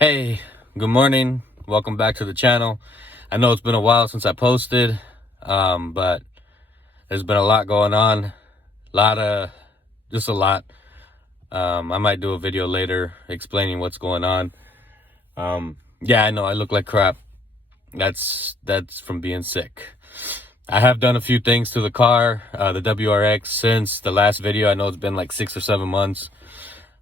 Hey, good morning. Welcome back to the channel. I know it's been a while since I posted, but there's been a lot going on. Just a lot. I might do a video later explaining what's going on. Yeah, I know I look like crap. That's from being sick. I have done a few things to the car, the WRX, since the last video. I know it's been like 6 or 7 months.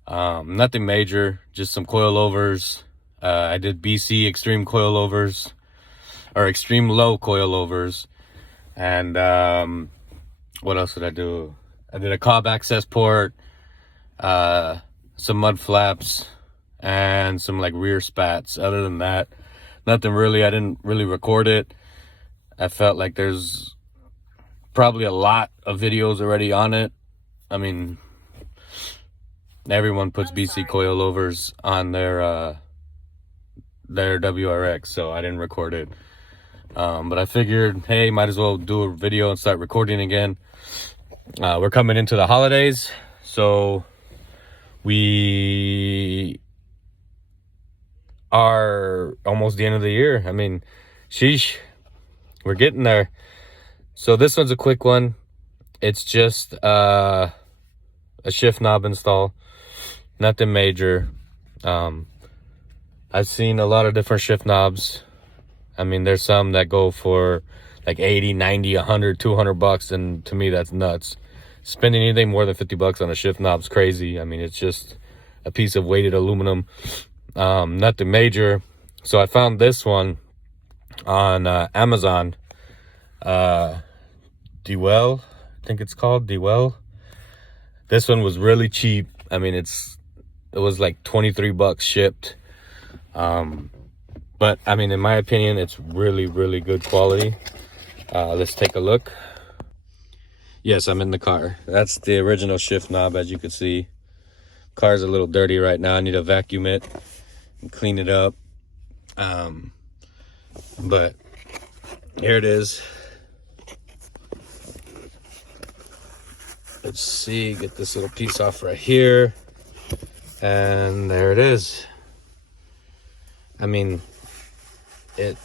Nothing major, just some coilovers. I did BC extreme coilovers, or extreme low coilovers. And what else did I do? I did a Cobb access port, some mud flaps, and some like rear spats. Other than that, nothing really. I didn't really record it. I felt like there's probably a lot of videos already on it. I mean, everyone puts BC coilovers on their WRX, so I didn't record it. But I figured, hey, might as well do a video and start recording again. We're coming into the holidays, so we are almost the end of the year. I mean, sheesh, we're getting there. So this one's a quick one. It's just a shift knob install, nothing major. I've seen a lot of different shift knobs. I mean, there's some that go for like 80, 90, 100, 200 bucks. And to me, that's nuts. Spending anything more than 50 bucks on a shift knob's crazy. I mean, it's just a piece of weighted aluminum. Nothing major. So I found this one on Amazon. Dewell, I think it's called Dewell. This one was really cheap. I mean, it was like 23 bucks shipped. But I mean, in my opinion, it's really, really good quality. Let's take a look. Yes, I'm in the car. That's the original shift knob, as you can see. Car's a little dirty right now. I need to vacuum it and clean it up. But here it is. Let's see, get this little piece off right here. And there it is. I mean, it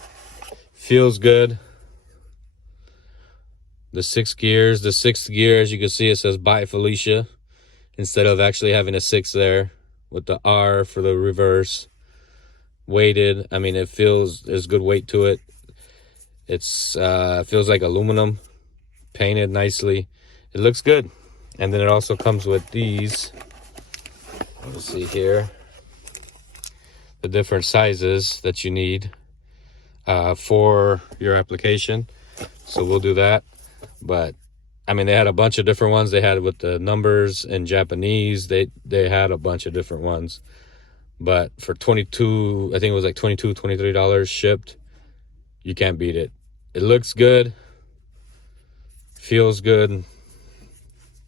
feels good. The 6 gears, the 6th gear, as you can see, it says "Bye Felicia" instead of actually having a 6 there with the R for the reverse. Weighted. I mean, there's good weight to it. It's feels like aluminum, painted nicely. It looks good. And then it also comes with these. Let's see here, the different sizes that you need for your application. So we'll do that. But I mean, they had a bunch of different ones. They had with the numbers in Japanese. They had a bunch of different ones. But for 22, I think it was like $22, $23 shipped, you can't beat it. It looks good, feels good.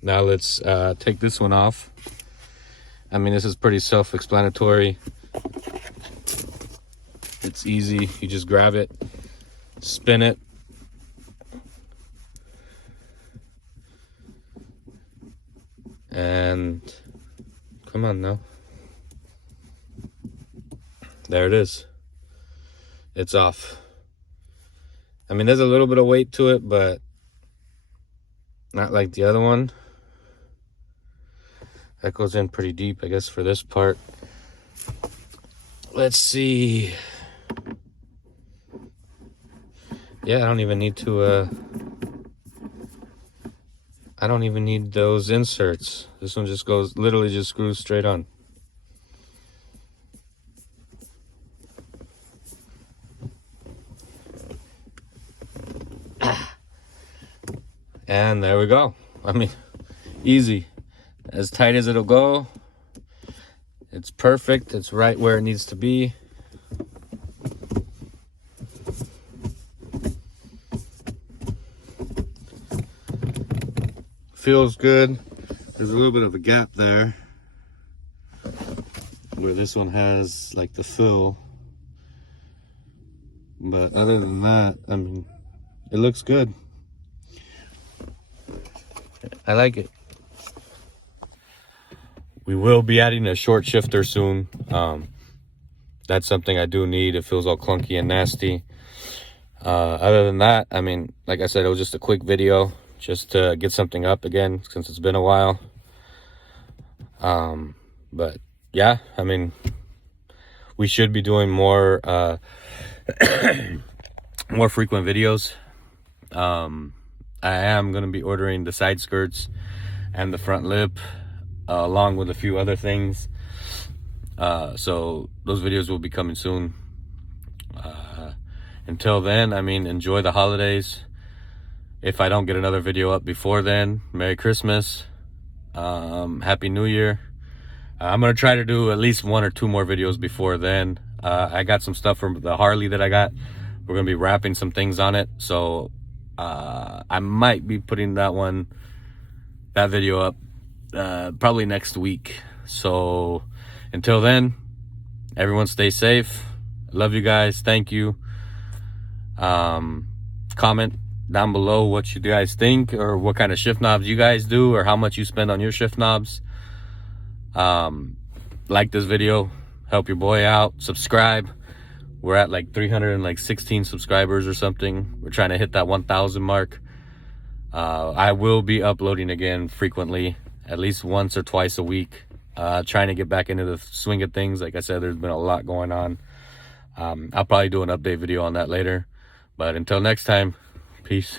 Now let's take this one off. I mean, this is pretty self-explanatory. It's easy. You just grab it, spin it, and come on now. There it is. It's off. I mean, there's a little bit of weight to it, but not like the other one. That goes in pretty deep, I guess, for this part. Let's see. Yeah, I don't even need to I don't even need those inserts. This one just goes, literally just screws straight on. And there we go. I mean, easy. As tight as it'll go. It's perfect. It's right where it needs to be. Feels good. There's a little bit of a gap there where this one has like the fill. But other than that, I mean, it looks good. I like it. We will be adding a short shifter soon. That's something I do need. It feels all clunky and nasty. Other than that, I mean, like I said, it was just a quick video just to get something up again since it's been a while. But yeah, I mean, we should be doing more more frequent videos. I am going to be ordering the side skirts and the front lip, along with a few other things. So those videos will be coming soon. Until then, I mean, enjoy the holidays. If I don't get another video up before then, Merry Christmas, Happy New Year. I'm gonna try to do at least 1 or 2 more videos before then. I got some stuff from the Harley that I got. We're gonna be wrapping some things on it, so I might be putting that video up probably next week. So until then, everyone stay safe. Love you guys. Thank you. Comment down below what you guys think, or what kind of shift knobs you guys do, or how much you spend on your shift knobs. Like this video, help your boy out, subscribe. We're at like 316 subscribers or something. We're trying to hit that 1,000 mark. I will be uploading again frequently, at least once or twice a week. Trying to get back into the swing of things. Like I said, there's been a lot going on. I'll probably do an update video on that later. But until next time, peace.